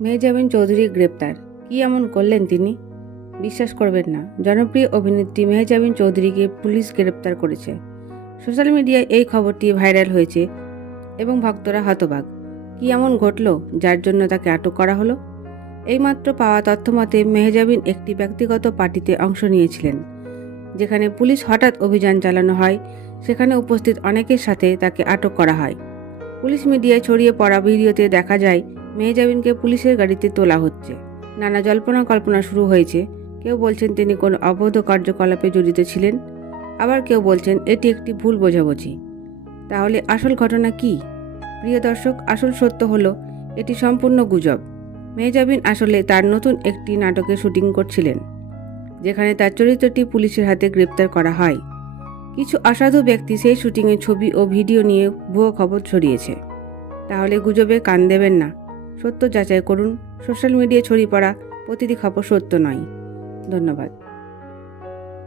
মেহজাবিন চৌধুরী গ্রেপ্তার। কি এমন করলেন তিনি? বিশ্বাস করবেন না। জনপ্রিয় অভিনেত্রী মেহজাবিন চৌধুরীকে পুলিশ গ্রেপ্তার করেছে। সোশ্যাল মিডিয়ায় এই খবরটি ভাইরাল হয়েছে এবং ভক্তরা হতবাক। কি এমন ঘটল যার জন্য তাকে আটক করা হলো? এইমাত্র পাওয়া তথ্য মতে মেহজাবিন একটি ব্যক্তিগত পার্টিতে অংশ নিয়েছিলেন, যেখানে পুলিশ হঠাৎ অভিযান চালানো হয়। সেখানে উপস্থিত অনেকের সাথে তাকে আটক করা হয়। পুলিশ মিডিয়ায় ছড়িয়ে পড়া ভিডিওতে দেখা যায় মেহজাবিনকে পুলিশের গাড়িতে তোলা হচ্ছে। নানা জল্পনা কল্পনা শুরু হয়েছে। কেউ বলছেন তিনি কোনো অবৈধ কার্যকলাপে জড়িত ছিলেন। আবার কেউ বলছেন এটি একটি ভুল বোঝাবুঝি। তাহলে আসল ঘটনা কি? প্রিয় দর্শক, আসল সত্য হলো, এটি সম্পূর্ণ গুজব। মেহজাবিন আসলে তার নতুন একটি নাটকে শুটিং করছিলেন, যেখানে তার চরিত্রটি পুলিশের হাতে গ্রেপ্তার করা হয়। কিছু অসাধু ব্যক্তি সেই শুটিংয়ের ছবি ও ভিডিও নিয়ে ভুয়ো খবর ছড়িয়েছে। তাহলে গুজবে কান দেবেন না। সত্য যাচাই করুন। সোশ্যাল মিডিয়ায় ছড়িয়ে পড়া প্রতিটি খবর সত্য নয়। ধন্যবাদ।